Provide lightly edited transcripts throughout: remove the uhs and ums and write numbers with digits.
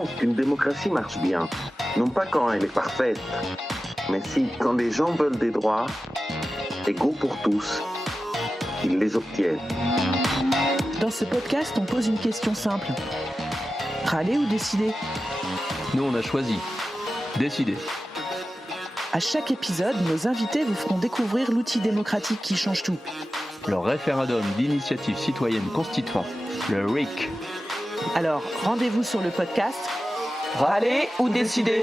pense qu'une démocratie marche bien, non pas quand elle est parfaite, mais si, quand les gens veulent des droits égaux pour tous, ils les obtiennent. Dans ce podcast, on pose une question simple. Râler ou décider ? Nous, on a choisi. Décider. À chaque épisode, nos invités vous feront découvrir l'outil démocratique qui change tout. Le référendum d'initiative citoyenne constituant, le RIC. Alors, rendez-vous sur le podcast Râler ou décider ?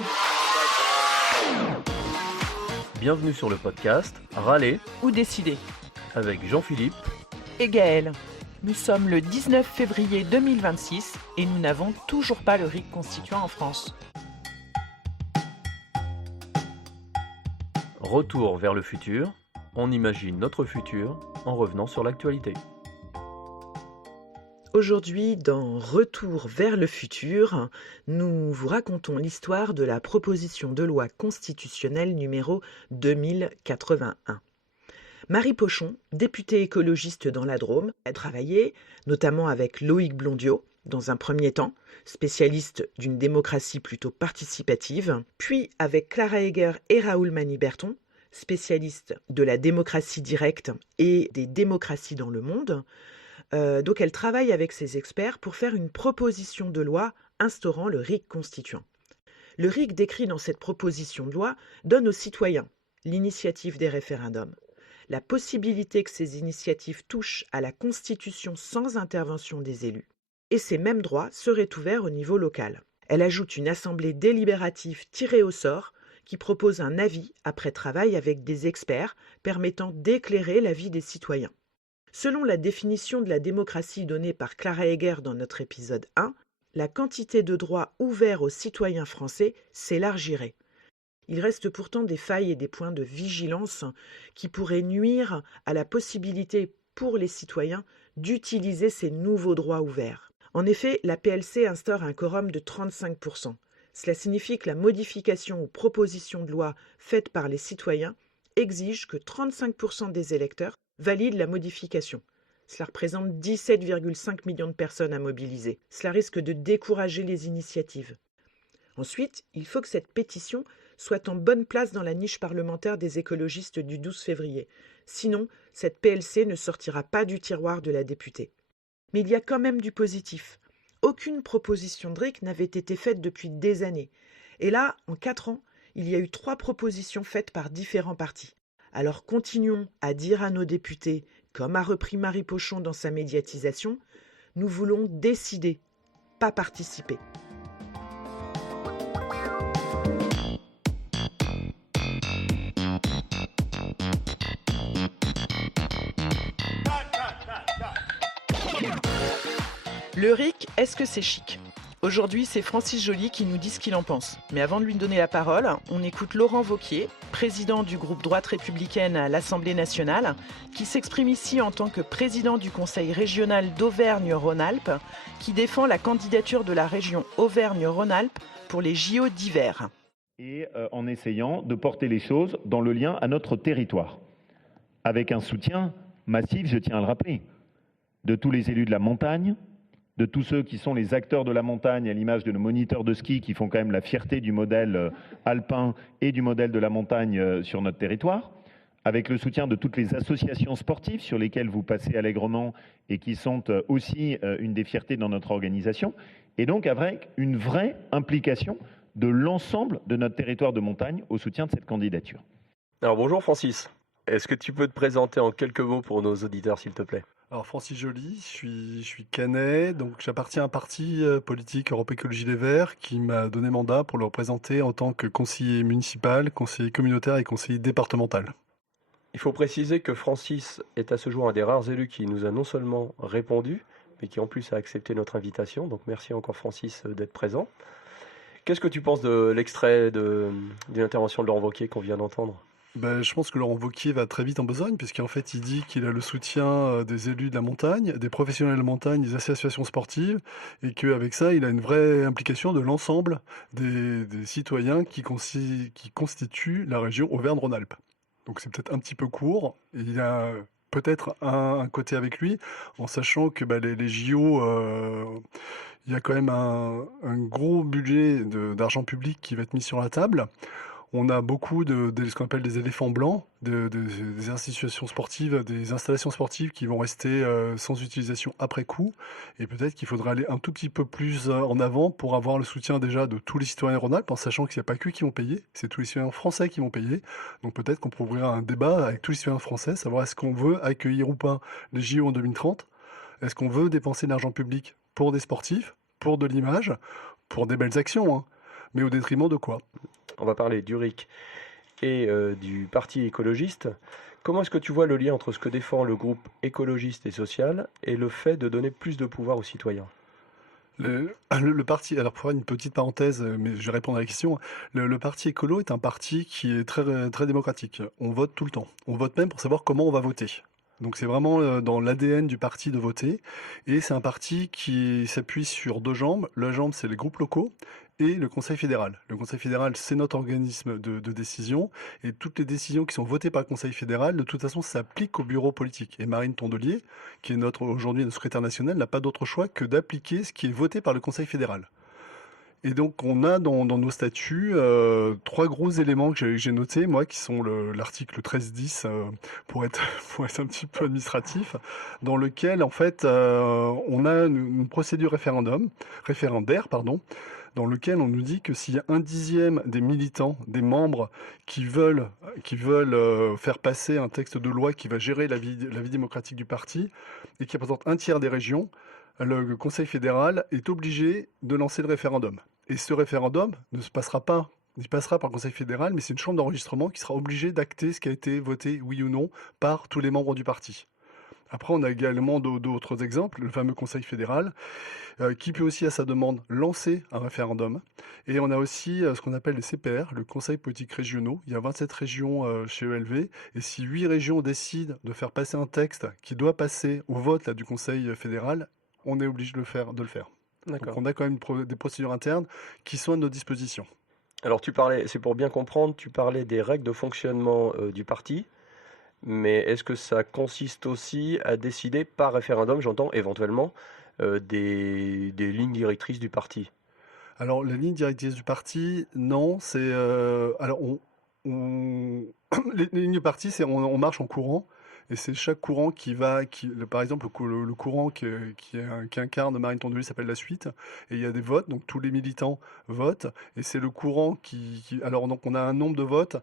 Bienvenue sur le podcast Râler ou décider avec Jean-Philippe et Gaël. Nous sommes le 19 février 2026 et nous n'avons toujours pas le RIC constituant en France. Retour vers le futur. On imagine notre futur en revenant sur l'actualité. Aujourd'hui, dans Retour vers le futur, nous vous racontons l'histoire de la proposition de loi constitutionnelle numéro 2081. Marie Pochon, députée écologiste dans la Drôme, a travaillé notamment avec Loïc Blondiot, dans un premier temps, spécialiste d'une démocratie plutôt participative, puis avec Clara Heger et Raoul Maniberton, spécialistes de la démocratie directe et des démocraties dans le monde. Donc elle travaille avec ces experts pour faire une proposition de loi instaurant le RIC constituant. Le RIC décrit dans cette proposition de loi donne aux citoyens l'initiative des référendums, la possibilité que ces initiatives touchent à la Constitution sans intervention des élus. Et ces mêmes droits seraient ouverts au niveau local. Elle ajoute une assemblée délibérative tirée au sort qui propose un avis après travail avec des experts permettant d'éclairer la vie des citoyens. Selon la définition de la démocratie donnée par Clara Heger dans notre épisode 1, la quantité de droits ouverts aux citoyens français s'élargirait. Il reste pourtant des failles et des points de vigilance qui pourraient nuire à la possibilité pour les citoyens d'utiliser ces nouveaux droits ouverts. En effet, la PLC instaure un quorum de 35%. Cela signifie que la modification ou proposition de loi faite par les citoyens exige que 35% des électeurs valident la modification. Cela représente 17,5 millions de personnes à mobiliser. Cela risque de décourager les initiatives. Ensuite, il faut que cette pétition soit en bonne place dans la niche parlementaire des écologistes du 12 février. Sinon, cette PLC ne sortira pas du tiroir de la députée. Mais il y a quand même du positif. Aucune proposition de RIC n'avait été faite depuis des années. Et là, en 4 ans, il y a eu 3 propositions faites par différents partis. Alors continuons à dire à nos députés, comme a repris Marie Pochon dans sa médiatisation, nous voulons décider, pas participer. Le RIC, est-ce que c'est chic ? Aujourd'hui, c'est Francis Joly qui nous dit ce qu'il en pense. Mais avant de lui donner la parole, on écoute Laurent Wauquiez, président du groupe Droite républicaine à l'Assemblée nationale, qui s'exprime ici en tant que président du Conseil régional d'Auvergne-Rhône-Alpes, qui défend la candidature de la région Auvergne-Rhône-Alpes pour les JO d'hiver. Et en essayant de porter les choses dans le lien à notre territoire, avec un soutien massif, je tiens à le rappeler, de tous les élus de la montagne, de tous ceux qui sont les acteurs de la montagne, à l'image de nos moniteurs de ski qui font quand même la fierté du modèle alpin et du modèle de la montagne sur notre territoire, avec le soutien de toutes les associations sportives sur lesquelles vous passez allègrement et qui sont aussi une des fiertés dans notre organisation, et donc avec une vraie implication de l'ensemble de notre territoire de montagne au soutien de cette candidature. Alors bonjour Francis, est-ce que tu peux te présenter en quelques mots pour nos auditeurs s'il te plaît ? Alors Francis Joly, je suis canet, donc j'appartiens à un parti politique Europe Écologie Les Verts qui m'a donné mandat pour le représenter en tant que conseiller municipal, conseiller communautaire et conseiller départemental. Il faut préciser que Francis est à ce jour un des rares élus qui nous a non seulement répondu, mais qui en plus a accepté notre invitation, donc merci encore Francis d'être présent. Qu'est-ce que tu penses de l'extrait d'une intervention de Laurent Wauquiez qu'on vient d'entendre ? Je pense que Laurent Wauquiez va très vite en besogne, puisqu'en fait il dit qu'il a le soutien des élus de la montagne, des professionnels de la montagne, des associations sportives, et qu'avec ça il a une vraie implication de l'ensemble des citoyens qui constituent la région Auvergne-Rhône-Alpes. Donc c'est peut-être un petit peu court, et il a peut-être un côté avec lui, en sachant que les JO, Il y a quand même un gros budget d'argent public qui va être mis sur la table. On a beaucoup ce qu'on appelle des éléphants blancs, des institutions sportives, des installations sportives qui vont rester sans utilisation après coup. Et peut-être qu'il faudra aller un tout petit peu plus en avant pour avoir le soutien déjà de tous les citoyens Rhône-Alpes, en sachant qu'il n'y a pas qu'eux qui vont payer, c'est tous les citoyens français qui vont payer. Donc peut-être qu'on pourrait ouvrir un débat avec tous les citoyens français, savoir est-ce qu'on veut accueillir ou pas les JO en 2030. Est-ce qu'on veut dépenser de l'argent public pour des sportifs, pour de l'image, pour des belles actions, hein, mais au détriment de quoi? On va parler du RIC et du Parti écologiste. Comment est-ce que tu vois le lien entre ce que défend le groupe écologiste et social et le fait de donner plus de pouvoir aux citoyens? Le parti, alors pour faire une petite parenthèse, mais je vais répondre à la question, le parti écolo est un parti qui est très, très démocratique. On vote tout le temps. On vote même pour savoir comment on va voter. Donc c'est vraiment dans l'ADN du parti de voter. Et c'est un parti qui s'appuie sur deux jambes. La jambe, c'est les groupes locaux et le Conseil fédéral. Le Conseil fédéral, c'est notre organisme de décision. Et toutes les décisions qui sont votées par le Conseil fédéral, de toute façon, s'appliquent au bureau politique. Et Marine Tondelier, qui est aujourd'hui notre secrétaire national, n'a pas d'autre choix que d'appliquer ce qui est voté par le Conseil fédéral. Et donc, on a dans nos statuts trois gros éléments que j'ai notés, moi, qui sont l'article 1310, pour être, pour être un petit peu administratif, dans lequel, en fait, on a une procédure référendaire, pardon, dans lequel on nous dit que s'il y a 1/10 des militants, des membres qui veulent faire passer un texte de loi qui va gérer la vie démocratique du parti et qui représente 1/3 des régions, le Conseil fédéral est obligé de lancer le référendum. Et ce référendum ne se passera pas, il passera par le Conseil fédéral, mais c'est une chambre d'enregistrement qui sera obligée d'acter ce qui a été voté, oui ou non, par tous les membres du parti. Après, on a également d'autres exemples, le fameux Conseil fédéral, qui peut aussi, à sa demande, lancer un référendum. Et on a aussi ce qu'on appelle les CPR, le Conseil politique régionaux. Il y a 27 régions chez ELV, et si 8 régions décident de faire passer un texte qui doit passer au vote du Conseil fédéral, on est obligé de le faire. Donc D'accord. on a quand même des procédures internes qui sont à notre disposition. Alors tu parlais, c'est pour bien comprendre, tu parlais des règles de fonctionnement du parti, mais est-ce que ça consiste aussi à décider par référendum, j'entends éventuellement, des lignes directrices du parti? Alors, la ligne directrice du parti, non, c'est... alors, les lignes du parti, c'est on marche en courant, et c'est chaque courant par exemple, le courant qui incarne Marine Tondelier s'appelle la suite, et il y a des votes, donc tous les militants votent, et c'est le courant alors, donc, on a un nombre de votes,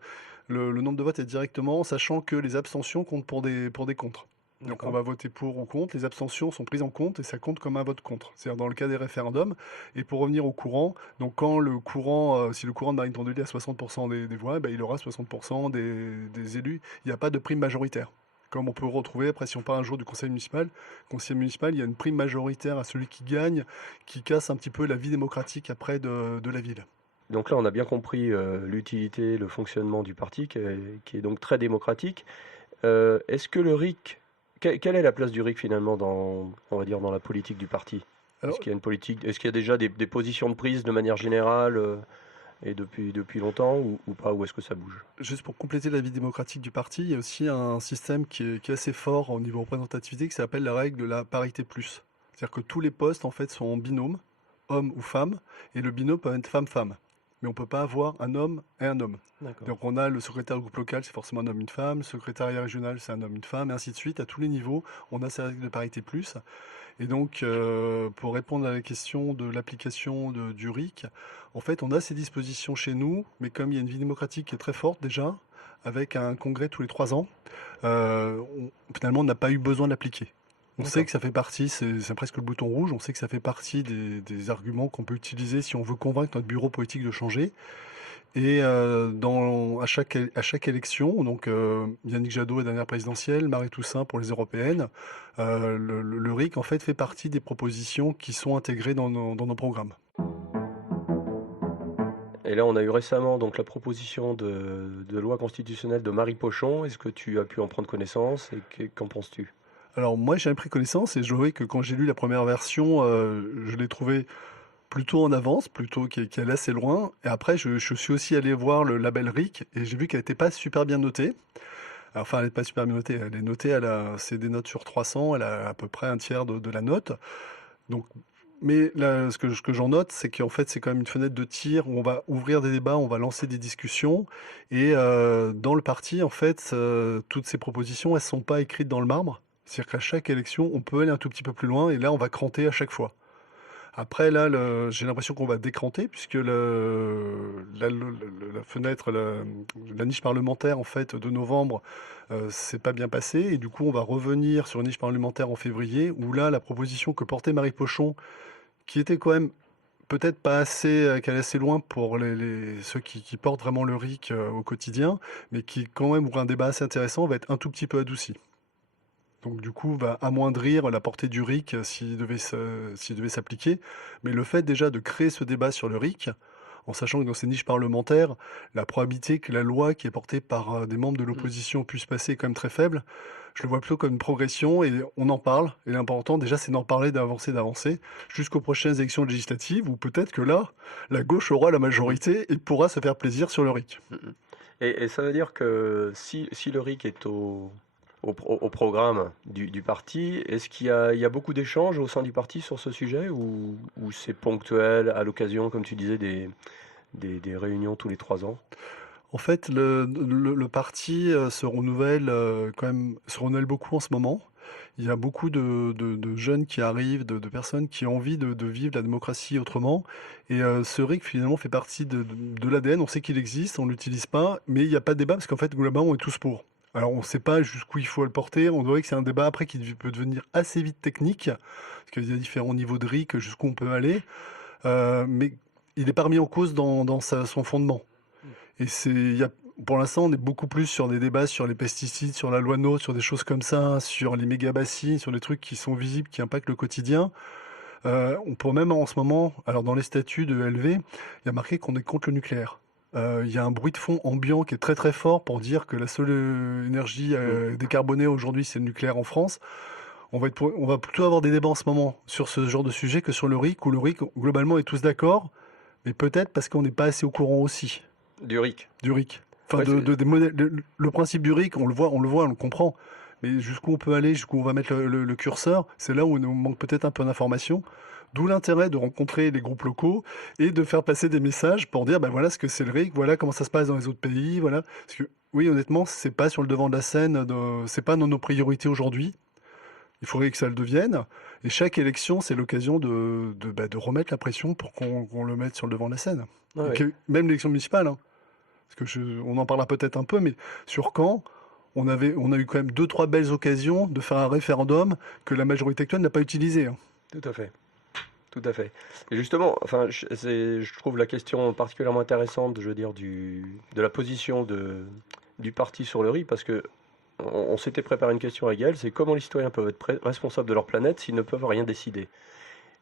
le nombre de votes est directement, sachant que les abstentions comptent pour des contre. Donc on D'accord. va voter pour ou contre, les abstentions sont prises en compte et ça compte comme un vote contre. C'est-à-dire dans le cas des référendums. Et pour revenir au courant, donc quand si le courant de Marine Tondelier a 60% des voix, ben, il aura 60% des élus. Il n'y a pas de prime majoritaire. Comme on peut retrouver, après si on parle un jour du conseil municipal, il y a une prime majoritaire à celui qui gagne, qui casse un petit peu la vie démocratique après de la ville. Donc là, on a bien compris l'utilité, le fonctionnement du parti, qui est donc très démocratique. Est-ce que le RIC, quelle est la place du RIC finalement on va dire, dans la politique du parti? Est-ce Alors, qu'il y a une politique, est-ce qu'il y a déjà des positions de prise de manière générale et depuis longtemps ou pas, ou est-ce que ça bouge? juste pour compléter la vie démocratique du parti, il y a aussi un système qui est assez fort au niveau représentativité qui s'appelle la règle de la parité plus. C'est-à-dire que tous les postes en fait sont en binôme, homme ou femme, et le binôme peut être femme-femme. Mais on ne peut pas avoir un homme et un homme. D'accord. Donc on a le secrétaire du groupe local, c'est forcément un homme, une femme, le secrétariat régional, c'est un homme, une femme, et ainsi de suite. À tous les niveaux, on a cette règle de parité plus. Et donc, pour répondre à la question de l'application du RIC, en fait, on a ces dispositions chez nous, mais comme il y a une vie démocratique qui est très forte déjà, avec un congrès tous les 3 ans, finalement, on n'a pas eu besoin de l'appliquer. On sait D'accord. que ça fait partie, c'est presque le bouton rouge, on sait que ça fait partie des arguments qu'on peut utiliser si on veut convaincre notre bureau politique de changer. Et à chaque élection, donc Yannick Jadot est dernière présidentielle, Marie Toussaint pour les européennes, le RIC en fait fait partie des propositions qui sont intégrées dans nos programmes. Et là, on a eu récemment donc la proposition de loi constitutionnelle de Marie Pochon. Est-ce que tu as pu en prendre connaissance et qu'en penses-tu? Alors moi j'ai pris connaissance et je trouvais que quand j'ai lu la première version, je l'ai trouvée plutôt en avance, plutôt qui allait assez loin. Et après je suis aussi allé voir le label RIC et j'ai vu qu'elle n'était pas super bien notée. Enfin, elle n'est pas super bien notée. Elle est notée, c'est des notes sur 300, elle a à peu près un tiers de la note. Donc, Mais là, ce que j'en note, c'est qu'en fait, c'est quand même une fenêtre de tir où on va ouvrir des débats, on va lancer des discussions. Et dans le parti, en fait, toutes ces propositions, elles ne sont pas écrites dans le marbre. C'est-à-dire qu'à chaque élection, on peut aller un tout petit peu plus loin et là, on va cranter à chaque fois. Après, là, j'ai l'impression qu'on va décranter puisque la fenêtre, la niche parlementaire, en fait, de novembre, c'est pas bien passé. Et du coup, on va revenir sur une niche parlementaire en février où là, la proposition que portait Marie Pochon, qui était quand même peut-être pas assez, qui allait assez loin pour ceux qui portent vraiment le RIC au quotidien, mais qui quand même ouvre un débat assez intéressant, va être un tout petit peu adouci. Donc du coup, va amoindrir la portée du RIC s'il devait s'appliquer. Mais le fait déjà de créer ce débat sur le RIC, en sachant que dans ces niches parlementaires, la probabilité que la loi qui est portée par des membres de l'opposition puisse passer est quand même très faible, je le vois plutôt comme une progression et on en parle. Et l'important déjà, c'est d'en parler, d'avancer, jusqu'aux prochaines élections législatives où peut-être que là, la gauche aura la majorité et pourra se faire plaisir sur le RIC. Et ça veut dire que si le RIC est au programme du parti, est-ce qu'il y a beaucoup d'échanges au sein du parti sur ce sujet ou c'est ponctuel à l'occasion, comme tu disais, des réunions tous les 3 ans? En fait, le parti se renouvelle quand même, se renouvelle beaucoup en ce moment. Il y a beaucoup de jeunes qui arrivent, de personnes qui ont envie de vivre la démocratie autrement. Et ce RIC, finalement, fait partie de l'ADN. On sait qu'il existe, on ne l'utilise pas, mais il n'y a pas de débat parce qu'en fait, globalement, on est tous pour. Alors, on ne sait pas jusqu'où il faut le porter. On dirait que c'est un débat après qui peut devenir assez vite technique, parce qu'il y a différents niveaux de RIC, jusqu'où on peut aller. Mais il n'est pas remis en cause dans son fondement. Et pour l'instant, on est beaucoup plus sur des débats sur les pesticides, sur la loi NOTRe, sur des choses comme ça, sur les méga-bassines, sur des trucs qui sont visibles, qui impactent le quotidien. On peut même en ce moment, alors dans les statuts de LV, il y a marqué qu'on est contre le nucléaire. Il y a un bruit de fond ambiant qui est très très fort pour dire que la seule énergie décarbonée aujourd'hui, c'est le nucléaire en France. On va plutôt avoir des débats en ce moment sur ce genre de sujet que sur le RIC, où le RIC, globalement, est tous d'accord, mais peut-être parce qu'on n'est pas assez au courant aussi. Du RIC. Du RIC. Enfin, Ouais, des modèles, le principe du RIC, on le voit, on le comprend. Mais jusqu'où on peut aller, jusqu'où on va mettre le curseur, c'est là où il nous manque peut-être un peu d'informations. D'où l'intérêt de rencontrer les groupes locaux et de faire passer des messages pour dire, ben voilà ce que c'est le RIC, voilà comment ça se passe dans les autres pays, voilà. Parce que, oui, honnêtement, c'est pas sur le devant de la scène, c'est pas dans nos priorités aujourd'hui. Il faudrait que ça le devienne. Et chaque élection, c'est l'occasion de remettre la pression pour qu'on le mette sur le devant de la scène. Ah Et ouais. même l'élection municipale, hein. Parce que on en parlera peut-être un peu, mais sur Caen, on a eu quand même 2, 3 belles occasions de faire un référendum que la majorité actuelle n'a pas utilisé, hein. Tout à fait. Tout à fait. Et justement, enfin, je trouve la question particulièrement intéressante, je veux dire, de la position du parti sur le riz, parce que on s'était préparé une question à Gaël, c'est comment les citoyens peuvent être responsables de leur planète s'ils ne peuvent rien décider.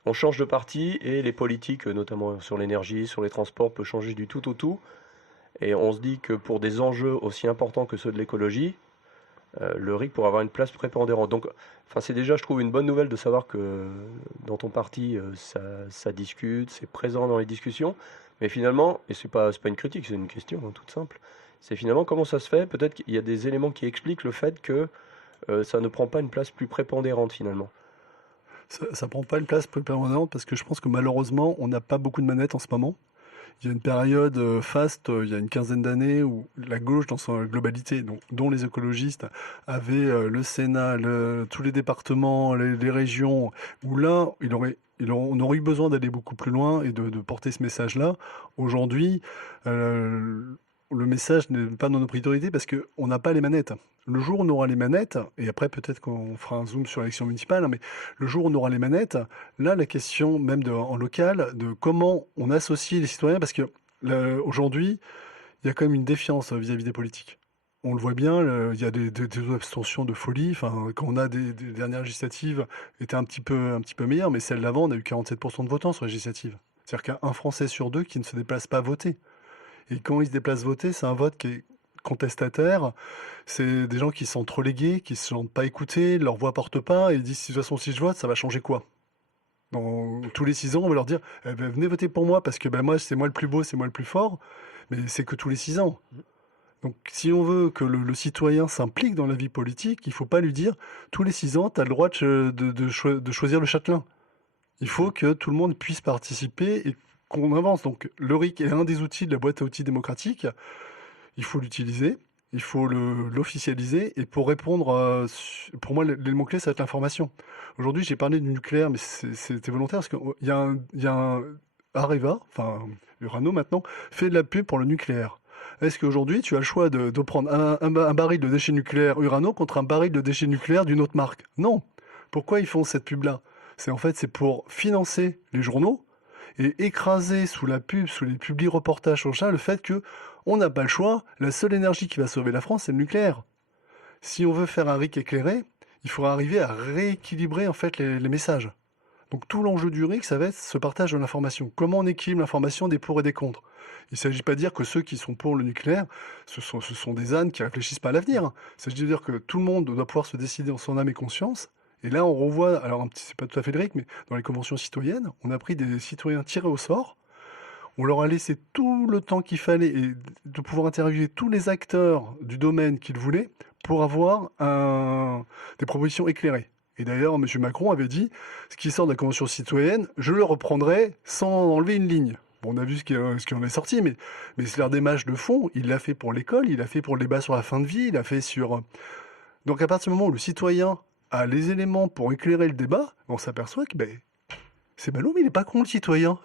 On change de parti et les politiques, notamment sur l'énergie, sur les transports, peuvent changer du tout au tout. Et on se dit que pour des enjeux aussi importants que ceux de l'écologie, le RIC pourrait avoir une place prépondérante. Donc, enfin, c'est déjà, je trouve, une bonne nouvelle de savoir que dans ton parti, ça discute, c'est présent dans les discussions. Mais finalement, et c'est pas une critique, c'est une question hein, toute simple, c'est finalement comment ça se fait. Peut-être qu'il y a des éléments qui expliquent le fait que ça ne prend pas une place plus prépondérante finalement. Ça prend pas une place prépondérante parce que je pense que malheureusement, on n'a pas beaucoup de manettes en ce moment. Il y a une période faste, il y a une quinzaine d'années, où la gauche, dans sa globalité, dont les écologistes, avait le Sénat, tous les départements, les régions, où là, on aurait eu besoin d'aller beaucoup plus loin et de porter ce message-là. Aujourd'hui, le message n'est pas dans nos priorités parce qu'on n'a pas les manettes. Le jour où on aura les manettes, et après peut-être qu'on fera un zoom sur l'élection municipale, hein, mais le jour où on aura les manettes, là la question même en local, de comment on associe les citoyens, parce que aujourd'hui, il y a quand même une défiance vis-à-vis des politiques. On le voit bien, il y a des abstentions de folie. Enfin, quand on a des dernières législatives étaient un petit peu meilleures, mais celle d'avant, on a eu 47% de votants sur les législatives. C'est-à-dire qu'il y a un Français sur 2 qui ne se déplace pas voter. Et quand ils se déplacent voter, c'est un vote qui est contestataire. C'est des gens qui sont trop relégués, qui ne se sentent pas écoutés, leur voix porte pas, et ils disent de toute façon, si je vote, ça va changer quoi? Dans tous les 6 ans, on va leur dire eh ben, venez voter pour moi parce que ben, moi, c'est moi le plus beau, c'est moi le plus fort. Mais c'est que tous les 6 ans. Donc, si on veut que le citoyen s'implique dans la vie politique, il ne faut pas lui dire tous les 6 ans, tu as le droit de choisir le châtelain. Il faut que tout le monde puisse participer et qu'on avance. Donc le RIC est un des outils de la boîte à outils démocratique. Il faut l'utiliser, il faut l'officialiser. Et pour répondre, pour moi, l'élément clé, ça va être l'information. Aujourd'hui, j'ai parlé du nucléaire, mais c'était volontaire parce qu'il y a un Areva, enfin Urano maintenant, fait de la pub pour le nucléaire. Est-ce qu'aujourd'hui, tu as le choix de prendre un baril de déchets nucléaires Urano contre un baril de déchets nucléaires d'une autre marque? Non. Pourquoi ils font cette pub-là? C'est pour financer les journaux et écraser sous la pub, sous les publi-reportages sur ça, le fait que on n'a pas le choix. La seule énergie qui va sauver la France, c'est le nucléaire. Si on veut faire un RIC éclairé, il faudra arriver à rééquilibrer en fait les messages. Donc tout l'enjeu du RIC, ça va être ce partage de l'information. Comment on équilibre l'information des pour et des contre? Il ne s'agit pas de dire que ceux qui sont pour le nucléaire, ce sont des ânes qui ne réfléchissent pas à l'avenir. Il s'agit de dire que tout le monde doit pouvoir se décider en son âme et conscience. Et là, on revoit, alors c'est pas tout à fait le RIC, mais dans les conventions citoyennes, on a pris des citoyens tirés au sort. On leur a laissé tout le temps qu'il fallait et de pouvoir interviewer tous les acteurs du domaine qu'ils voulaient pour avoir des propositions éclairées. Et d'ailleurs, M. Macron avait dit, ce qui sort de la Convention citoyenne, je le reprendrai sans enlever une ligne. Bon, on a vu ce qui en est sorti, mais c'est leur démarche de fond. Il l'a fait pour l'école, il l'a fait pour le débat sur la fin de vie, il l'a fait sur... Donc à partir du moment où le citoyen a les éléments pour éclairer le débat, on s'aperçoit que c'est ballot, mais il n'est pas con le citoyen.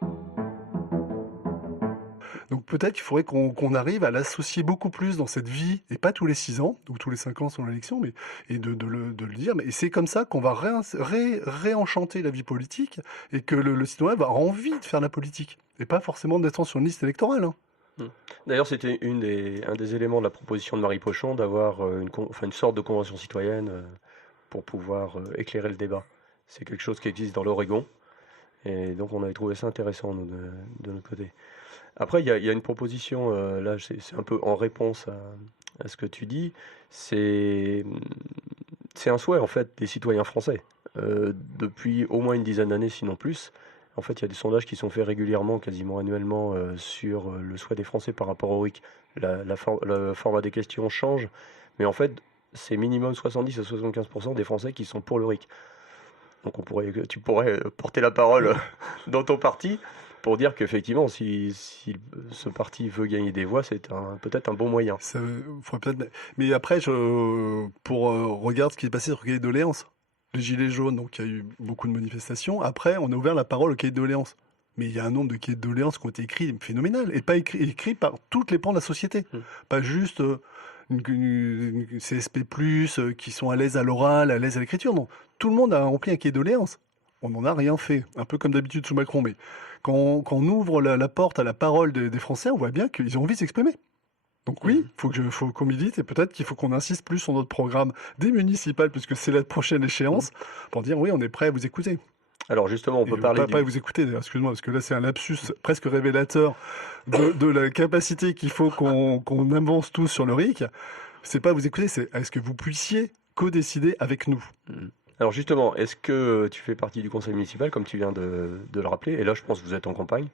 Donc peut-être qu'il faudrait qu'on arrive à l'associer beaucoup plus dans cette vie, et pas tous les 6 ans, ou tous les 5 ans selon l'élection, et de le dire. Et c'est comme ça qu'on va réenchanter la vie politique, et que le citoyen va avoir envie de faire la politique, et pas forcément d'être sur une liste électorale. Hein. D'ailleurs, c'était un des éléments de la proposition de Marie Pochon d'avoir une sorte de convention citoyenne pour pouvoir éclairer le débat. C'est quelque chose qui existe dans l'Oregon, et donc on avait trouvé ça intéressant nous, de notre côté. Après, il y a une proposition, là c'est un peu en réponse à ce que tu dis, c'est un souhait en fait des citoyens français. Depuis au moins une dizaine d'années, sinon plus, en fait il y a des sondages qui sont faits régulièrement, quasiment annuellement, sur le souhait des Français par rapport au RIC. Le format des questions change, mais en fait c'est minimum 70 à 75% des Français qui sont pour le RIC. Donc tu pourrais porter la parole dans ton parti pour dire qu'effectivement, si ce parti veut gagner des voix, c'est peut-être un bon moyen. Ça faudrait peut-être... Mais après, regarde ce qui est passé sur le cahier de doléances. Les Gilets jaunes, donc il y a eu beaucoup de manifestations. Après, on a ouvert la parole au cahier de doléances. Mais il y a un nombre de cahiers de doléances qui ont été écrits phénoménal. Et pas écrits par toutes les pans de la société. Pas juste une CSP+, qui sont à l'aise à l'oral, à l'aise à l'écriture. Non. Tout le monde a rempli un cahier de doléances. On n'en a rien fait. Un peu comme d'habitude sous Macron. Mais quand on ouvre la porte à la parole des Français, on voit bien qu'ils ont envie de s'exprimer. Donc oui, faut qu'on milite et peut-être qu'il faut qu'on insiste plus sur notre programme des municipales, puisque c'est la prochaine échéance, pour dire oui, on est prêt à vous écouter. Alors justement, on peut parler pas vous écouter, d'ailleurs, excuse-moi, parce que là c'est un lapsus presque révélateur de la capacité qu'il faut qu'on avance tous sur le RIC. C'est pas vous écouter, c'est est-ce que vous puissiez co-décider avec nous. Alors justement, est-ce que tu fais partie du conseil municipal, comme tu viens de le rappeler? Et là, je pense que vous êtes en campagne.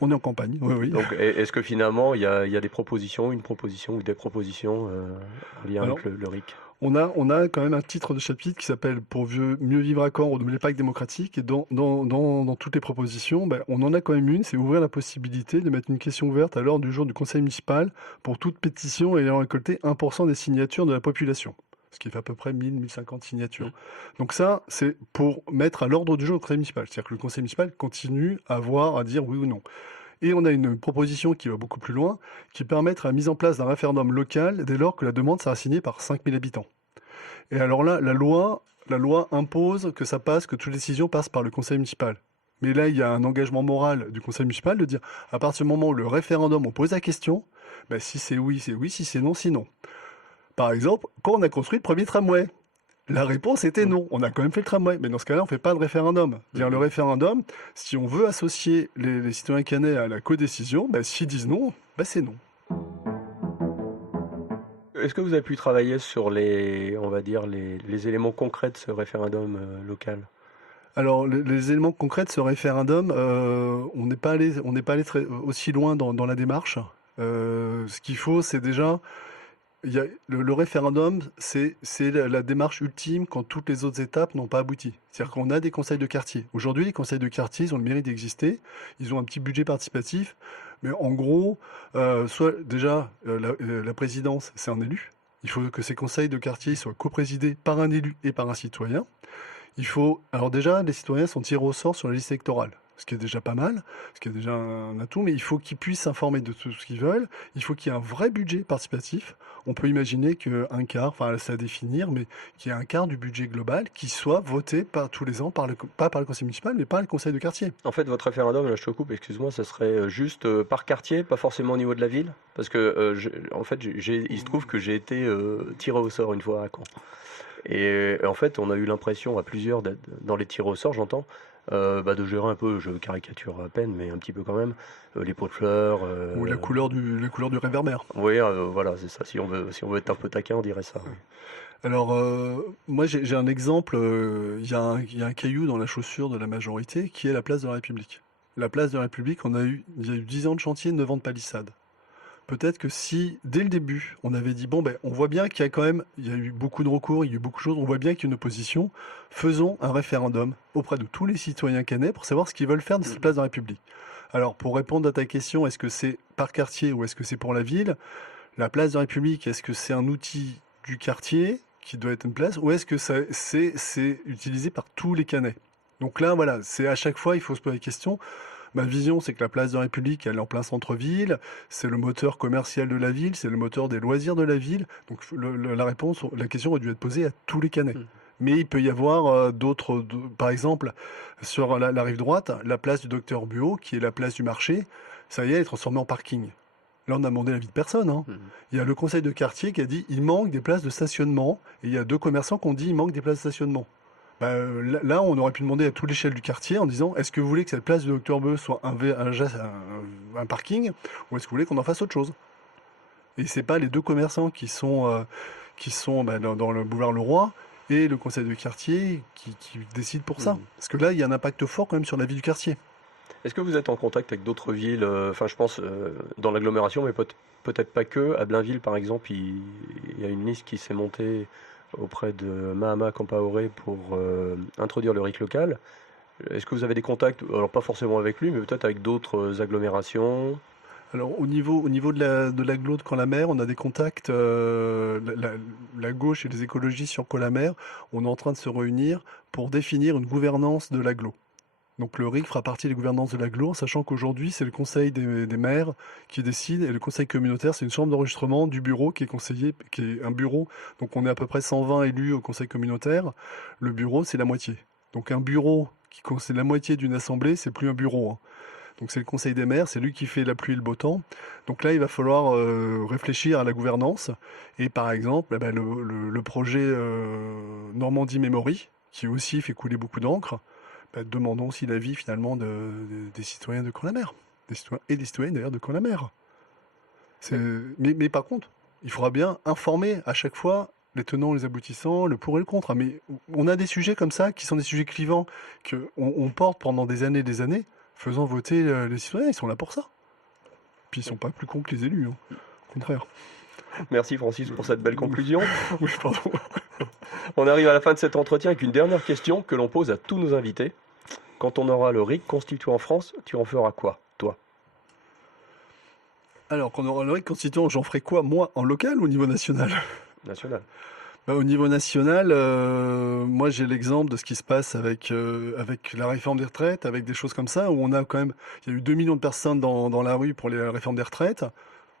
On est en campagne, oui. Donc, est-ce que finalement, il y a des propositions, une proposition ou des propositions en lien avec le RIC? On a quand même un titre de chapitre qui s'appelle « Pour mieux vivre à Caen, renouveler le pacte démocratique ». Et dans toutes les propositions, on en a quand même une, c'est ouvrir la possibilité de mettre une question ouverte à l'ordre du jour du conseil municipal pour toute pétition ayant récolté 1% des signatures de la population. Ce qui fait à peu près 1050 signatures. Donc ça, c'est pour mettre à l'ordre du jour le conseil municipal. C'est-à-dire que le conseil municipal continue à dire oui ou non. Et on a une proposition qui va beaucoup plus loin, qui permet la mise en place d'un référendum local dès lors que la demande sera signée par 5000 habitants. Et alors là, la loi impose que ça passe, que toutes les décisions passent par le conseil municipal. Mais là, il y a un engagement moral du conseil municipal de dire, à partir du moment où le référendum, on pose la question, si c'est oui, si c'est non, c'est non. Par exemple, quand on a construit le premier tramway, la réponse était non. On a quand même fait le tramway. Mais dans ce cas-là, on ne fait pas de référendum. Dire le référendum, si on veut associer les citoyens canais à la codécision, s'ils disent non, c'est non. Est-ce que vous avez pu travailler sur les éléments concrets de ce référendum local? Alors, les éléments concrets de ce référendum, on n'est pas allé aussi loin dans la démarche. Ce qu'il faut, c'est déjà le référendum, c'est la démarche ultime quand toutes les autres étapes n'ont pas abouti. C'est-à-dire qu'on a des conseils de quartier. Aujourd'hui, les conseils de quartier, ils ont le mérite d'exister. Ils ont un petit budget participatif. Mais en gros, soit déjà, la présidence, c'est un élu. Il faut que ces conseils de quartier soient coprésidés par un élu et par un citoyen. Alors déjà, les citoyens sont tirés au sort sur la liste électorale, ce qui est déjà pas mal, ce qui est déjà un atout, mais il faut qu'ils puissent s'informer de tout ce qu'ils veulent. Il faut qu'il y ait un vrai budget participatif. On peut imaginer qu'un quart, enfin c'est à définir, mais qu'il y ait un quart du budget global qui soit voté tous les ans, pas par le conseil municipal, mais par le conseil de quartier. En fait, votre référendum, là je te coupe, excuse-moi, ça serait juste par quartier, pas forcément au niveau de la ville? Parce que, en fait, il se trouve que j'ai été tiré au sort une fois à Caen. Et en fait, on a eu l'impression à plusieurs, dans les tirs au sort, j'entends, de gérer un peu, je caricature à peine, mais un petit peu quand même, les pots de fleurs. Ou la couleur du réverbère. Oui, voilà, c'est ça. Si on veut être un peu taquin, on dirait ça. Oui. Alors, moi j'ai un exemple, il y a un caillou dans la chaussure de la majorité qui est la place de la République. La place de la République, il y a eu 10 ans de chantier, 9 ans de palissade. Peut-être que si, dès le début, on avait dit, bon, ben, on voit bien qu'il y a quand même, il y a eu beaucoup de recours, il y a eu beaucoup de choses, on voit bien qu'il y a une opposition, faisons un référendum auprès de tous les citoyens canais pour savoir ce qu'ils veulent faire de cette place de la République. Alors, pour répondre à ta question, est-ce que c'est par quartier ou est-ce que c'est pour la ville? La place de la République, est-ce que c'est un outil du quartier qui doit être une place ou est-ce que c'est utilisé par tous les canais? Donc là, voilà, c'est à chaque fois, il faut se poser la question. Ma vision, c'est que la place de la République, elle est en plein centre-ville, c'est le moteur commercial de la ville, c'est le moteur des loisirs de la ville. Donc la question aurait dû être posée à tous les Canets. Mais il peut y avoir par exemple, sur la rive droite, la place du docteur Buot, qui est la place du marché, ça y est, elle est transformée en parking. Là, on a demandé l'avis de personne. Hein. Il y a le conseil de quartier qui a dit il manque des places de stationnement, et il y a 2 commerçants qui ont dit il manque des places de stationnement. Là, on aurait pu demander à toute l'échelle du quartier en disant est-ce que vous voulez que cette place du Docteur Beu soit un parking ou est-ce que vous voulez qu'on en fasse autre chose? Et c'est pas les 2 commerçants qui sont dans le boulevard Leroy et le conseil de quartier qui décident pour ça. Parce que là, il y a un impact fort quand même sur la vie du quartier. Est-ce que vous êtes en contact avec d'autres villes, enfin je pense dans l'agglomération, mais peut-être pas que. À Blainville, par exemple, il y a une liste qui s'est montée auprès de Mahama Kampaoré pour introduire le RIC local. Est-ce que vous avez des contacts, alors pas forcément avec lui, mais peut-être avec d'autres agglomérations? Alors au niveau de l'agglo de Camp-la-Mer, on a des contacts, la gauche et les écologistes sur Camp-la-Mer, on est en train de se réunir pour définir une gouvernance de l'agglo. Donc le RIC fera partie des gouvernances de l'agglo, en sachant qu'aujourd'hui c'est le conseil des maires qui décide et le conseil communautaire c'est une chambre d'enregistrement du bureau qui est un bureau. Donc on est à peu près 120 élus au conseil communautaire. Le bureau c'est la moitié. Donc un bureau c'est la moitié d'une assemblée, c'est plus un bureau. Hein. Donc c'est le conseil des maires, c'est lui qui fait la pluie et le beau temps. Donc là il va falloir réfléchir à la gouvernance. Et par exemple le projet Normandie Memory qui aussi fait couler beaucoup d'encre. Demandons aussi l'avis finalement des citoyens de Camp-la-Mer, des citoyens et des citoyennes d'ailleurs de Camp-la-Mer. Mais par contre, il faudra bien informer à chaque fois les tenants, les aboutissants, le pour et le contre. Hein. Mais on a des sujets comme ça qui sont des sujets clivants qu'on porte pendant des années, faisant voter les citoyens. Ils sont là pour ça. Puis ils sont pas plus cons que les élus, hein. Au contraire. Merci Francis pour cette belle conclusion. Oui, pardon. On arrive à la fin de cet entretien avec une dernière question que l'on pose à tous nos invités. Quand on aura le RIC constitué en France, tu en feras quoi, toi? Alors, quand on aura le RIC constituant, j'en ferai quoi, moi, en local ou au niveau national? National. Au niveau national, moi j'ai l'exemple de ce qui se passe avec la réforme des retraites, avec des choses comme ça, où on a quand même, il y a eu 2 millions de personnes dans la rue pour la réforme des retraites.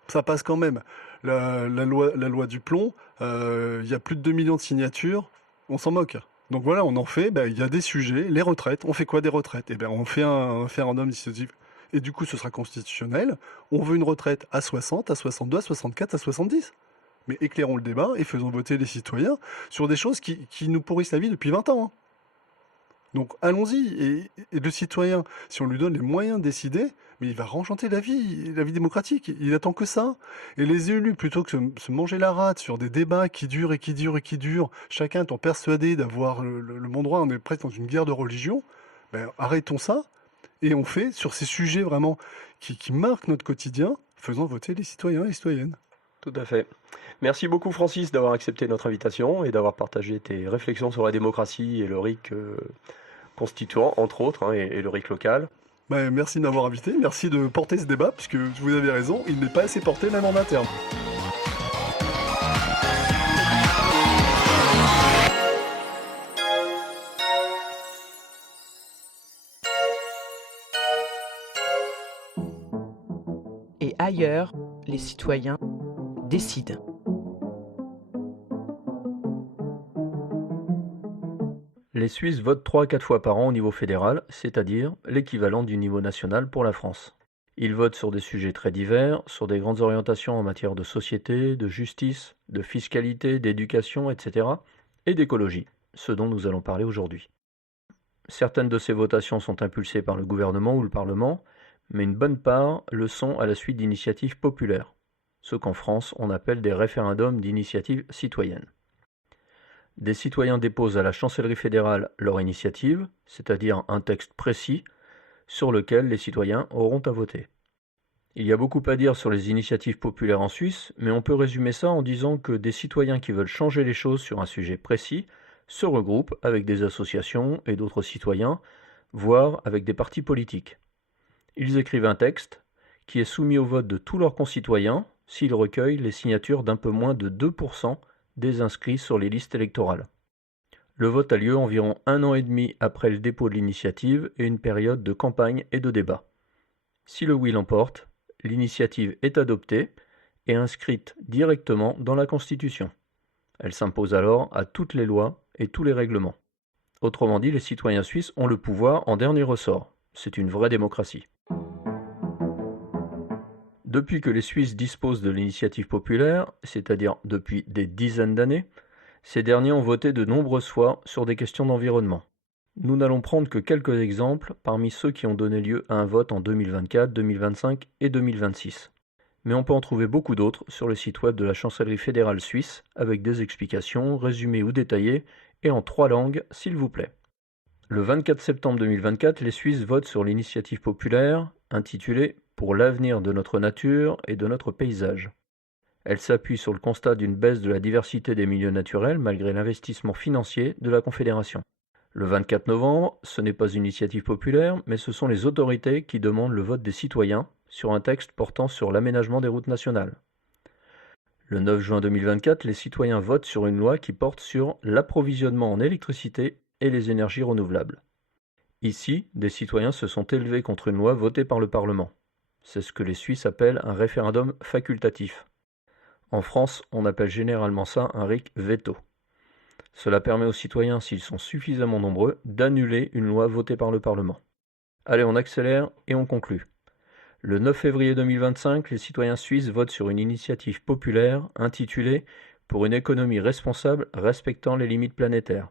Ça passe quand même. La loi du plomb, il y a plus de 2 millions de signatures, on s'en moque. Donc voilà, on en fait, il y a des sujets, les retraites, on fait quoi des retraites? On fait un référendum législatif, et du coup ce sera constitutionnel. On veut une retraite à 60, à 62, à 64, à 70. Mais éclairons le débat et faisons voter les citoyens sur des choses qui nous pourrissent la vie depuis 20 ans. Hein. Donc allons-y, et le citoyen, si on lui donne les moyens de décider, mais il va renchanter la vie démocratique, il attend que ça. Et les élus, plutôt que se manger la rate sur des débats qui durent et qui durent et qui durent, chacun étant persuadé d'avoir le bon droit, on est presque dans une guerre de religion, arrêtons ça, et on fait sur ces sujets vraiment qui marquent notre quotidien, faisons voter les citoyens et les citoyennes. Tout à fait. Merci beaucoup Francis d'avoir accepté notre invitation et d'avoir partagé tes réflexions sur la démocratie et le RIC constituant, entre autres, hein, et le RIC local. Merci de m'avoir invité, merci de porter ce débat, puisque vous avez raison, il n'est pas assez porté même en interne. Et ailleurs, les citoyens décident. Les Suisses votent 3 à 4 fois par an au niveau fédéral, c'est-à-dire l'équivalent du niveau national pour la France. Ils votent sur des sujets très divers, sur des grandes orientations en matière de société, de justice, de fiscalité, d'éducation, etc. et d'écologie, ce dont nous allons parler aujourd'hui. Certaines de ces votations sont impulsées par le gouvernement ou le Parlement, mais une bonne part le sont à la suite d'initiatives populaires, ce qu'en France on appelle des référendums d'initiative citoyenne. Des citoyens déposent à la chancellerie fédérale leur initiative, c'est-à-dire un texte précis sur lequel les citoyens auront à voter. Il y a beaucoup à dire sur les initiatives populaires en Suisse, mais on peut résumer ça en disant que des citoyens qui veulent changer les choses sur un sujet précis se regroupent avec des associations et d'autres citoyens, voire avec des partis politiques. Ils écrivent un texte qui est soumis au vote de tous leurs concitoyens s'il recueille les signatures d'un peu moins de 2% des inscrits sur les listes électorales. Le vote a lieu environ 1 an et demi après le dépôt de l'initiative et une période de campagne et de débat. Si le oui l'emporte, l'initiative est adoptée et inscrite directement dans la Constitution. Elle s'impose alors à toutes les lois et tous les règlements. Autrement dit, les citoyens suisses ont le pouvoir en dernier ressort. C'est une vraie démocratie. Depuis que les Suisses disposent de l'initiative populaire, c'est-à-dire depuis des dizaines d'années, ces derniers ont voté de nombreuses fois sur des questions d'environnement. Nous n'allons prendre que quelques exemples parmi ceux qui ont donné lieu à un vote en 2024, 2025 et 2026. Mais on peut en trouver beaucoup d'autres sur le site web de la chancellerie fédérale suisse, avec des explications, résumées ou détaillées, et en 3 langues, s'il vous plaît. Le 24 septembre 2024, les Suisses votent sur l'initiative populaire, intitulée « Pour l'avenir de notre nature et de notre paysage ». Elle s'appuie sur le constat d'une baisse de la diversité des milieux naturels malgré l'investissement financier de la Confédération. Le 24 novembre, ce n'est pas une initiative populaire, mais ce sont les autorités qui demandent le vote des citoyens sur un texte portant sur l'aménagement des routes nationales. Le 9 juin 2024, les citoyens votent sur une loi qui porte sur l'approvisionnement en électricité et les énergies renouvelables. Ici, des citoyens se sont élevés contre une loi votée par le Parlement. C'est ce que les Suisses appellent un référendum facultatif. En France, on appelle généralement ça un RIC veto. Cela permet aux citoyens, s'ils sont suffisamment nombreux, d'annuler une loi votée par le Parlement. Allez, on accélère et on conclut. Le 9 février 2025, les citoyens suisses votent sur une initiative populaire intitulée « Pour une économie responsable respectant les limites planétaires ».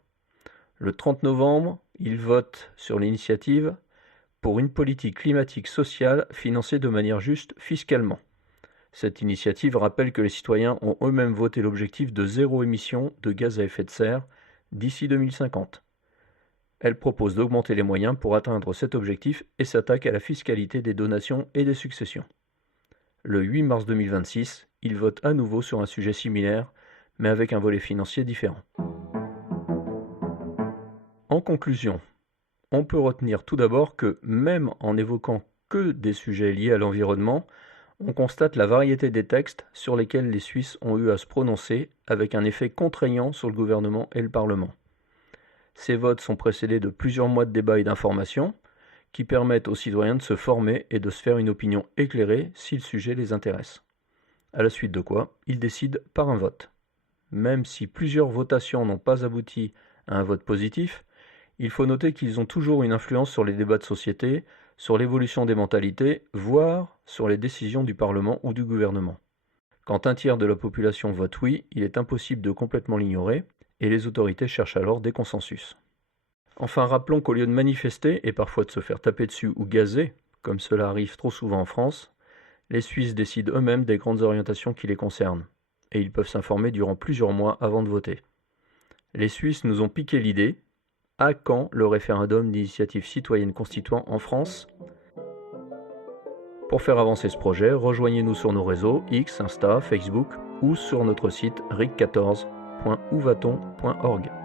Le 30 novembre, ils votent sur l'initiative « Pour une politique climatique sociale financée de manière juste fiscalement ». Cette initiative rappelle que les citoyens ont eux-mêmes voté l'objectif de 0 émission de gaz à effet de serre d'ici 2050. Elle propose d'augmenter les moyens pour atteindre cet objectif et s'attaque à la fiscalité des donations et des successions. Le 8 mars 2026, ils votent à nouveau sur un sujet similaire, mais avec un volet financier différent. En conclusion, on peut retenir tout d'abord que, même en évoquant que des sujets liés à l'environnement, on constate la variété des textes sur lesquels les Suisses ont eu à se prononcer, avec un effet contraignant sur le gouvernement et le Parlement. Ces votes sont précédés de plusieurs mois de débats et d'informations qui permettent aux citoyens de se former et de se faire une opinion éclairée si le sujet les intéresse. À la suite de quoi, ils décident par un vote. Même si plusieurs votations n'ont pas abouti à un vote positif, il faut noter qu'ils ont toujours une influence sur les débats de société, sur l'évolution des mentalités, voire sur les décisions du Parlement ou du gouvernement. Quand un tiers de la population vote oui, il est impossible de complètement l'ignorer, et les autorités cherchent alors des consensus. Enfin, rappelons qu'au lieu de manifester, et parfois de se faire taper dessus ou gazer, comme cela arrive trop souvent en France, les Suisses décident eux-mêmes des grandes orientations qui les concernent, et ils peuvent s'informer durant plusieurs mois avant de voter. Les Suisses nous ont piqué l'idée. À quand le référendum d'initiative citoyenne constituant en France ? Pour faire avancer ce projet, rejoignez-nous sur nos réseaux X, Insta, Facebook ou sur notre site rig14.ouvaton.org.